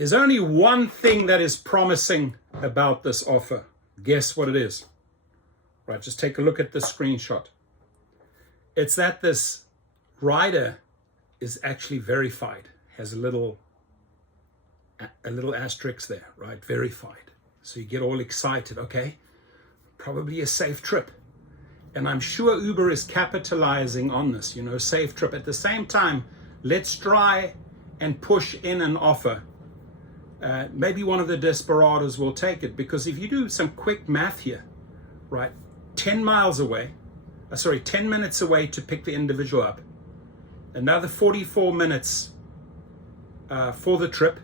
There's only one thing that is promising about this offer. Guess what it is? Right, just take a look at the screenshot. It's that this rider is actually verified, has a little asterisk there, right? Verified. So you get all excited. Okay, probably a safe trip. And I'm sure Uber is capitalizing on this, you know, safe trip. At the same time, let's try and push in an offer. Maybe one of the desperados will take it, because if you do some quick math here, right, 10 minutes away to pick the individual up, another 44 minutes for the trip,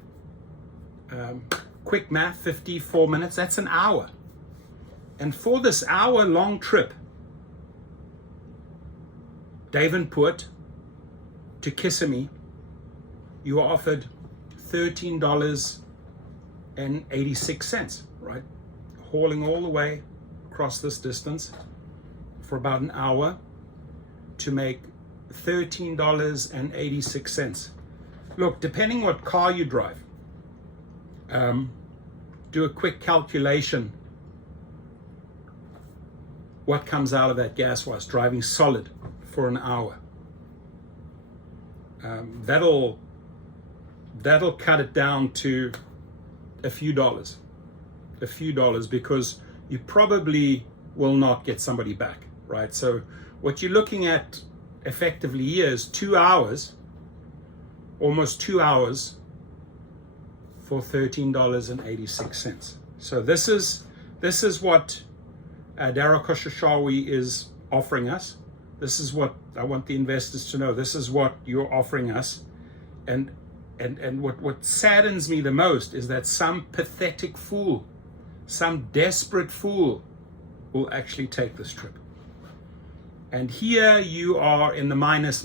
quick math, 54 minutes, that's an hour. And for this hour-long trip, Davenport to Kissimmee, you are offered $13.86, right? Hauling all the way across this distance for about an hour to make $13.86. Look, depending what car you drive, do a quick calculation. What comes out of that gas-wise, driving solid for an hour? That'll cut it down to a few dollars, because you probably will not get somebody back, right? So what you're looking at effectively here is 2 hours, almost 2 hours for $13.86. So this is what Dara Khosrowshahi is offering us. This is what I want the investors to know. This is what you're offering us. And what saddens me the most is that some pathetic fool, some desperate fool will actually take this trip. And here you are in the minus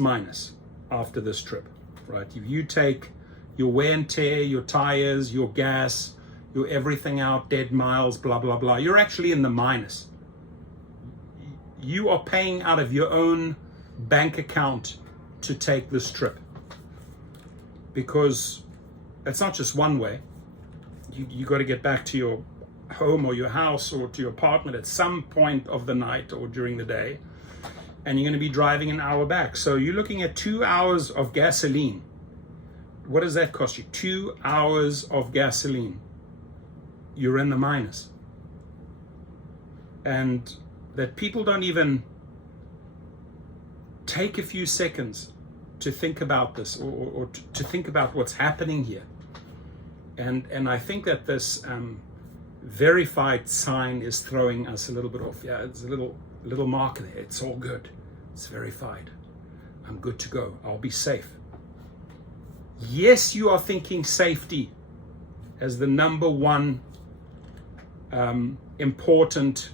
after this trip, right? If you take your wear and tear, your tires, your gas, your everything out, dead miles, blah, blah, blah, you're actually in the minus. You are paying out of your own bank account to take this trip, because it's not just one way. You got to get back to your home or your house or to your apartment at some point of the night or during the day, and you're going to be driving an hour back. So you're looking at 2 hours of gasoline. What does that cost you? 2 hours of gasoline. You're in the minus. And that people don't even take a few seconds to think about this, or to think about what's happening here. And I think that this verified sign is throwing us a little bit off. Yeah, it's a little marker there. It's all good. It's verified. I'm good to go. I'll be safe. Yes, you are thinking safety as the number one important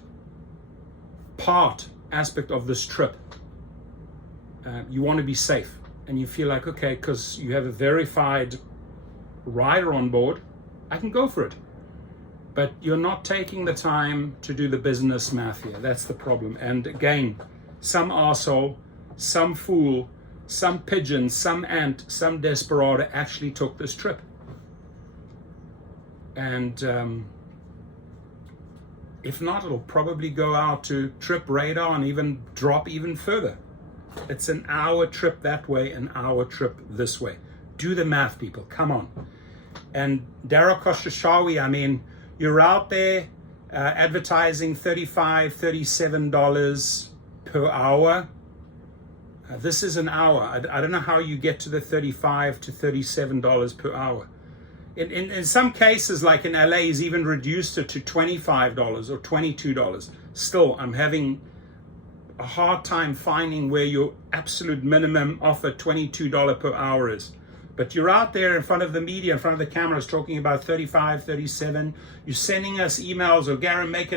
aspect of this trip. You want to be safe, and you feel like, okay, because you have a verified rider on board, I can go for it. But you're not taking the time to do the business math here. That's the problem. And again, some arsehole, some fool, some pigeon, some ant, some desperado actually took this trip. And if not, it'll probably go out to Trip Radar and even drop even further. It's an hour trip that way, an hour trip this way. Do the math, people. Come on. And Dara Khosrowshahi, I mean, you're out there advertising $35, $37 per hour. This is an hour. I don't know how you get to the $35 to $37 per hour. In some cases, like in LA, he's even reduced it to $25 or $22. Still, I'm having a hard time finding where your absolute minimum offer $22 per hour is. But you're out there in front of the media, in front of the cameras, talking about 35, 37. You're sending us emails, or Garen, make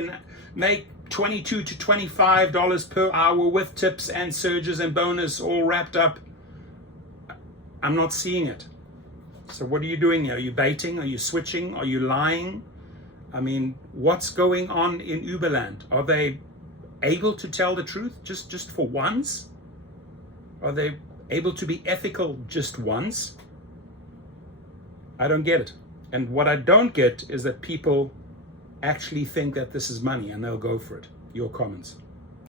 $22 to $25 per hour with tips and surges and bonus all wrapped up. I'm not seeing it. So what are you doing here? Are you baiting? Are you switching? Are you lying? I mean, what's going on in Uberland? Are they able to tell the truth just for once? Are they able to be ethical just once? I don't get it. And what I don't get is that people actually think that this is money and they'll go for it. Your comments.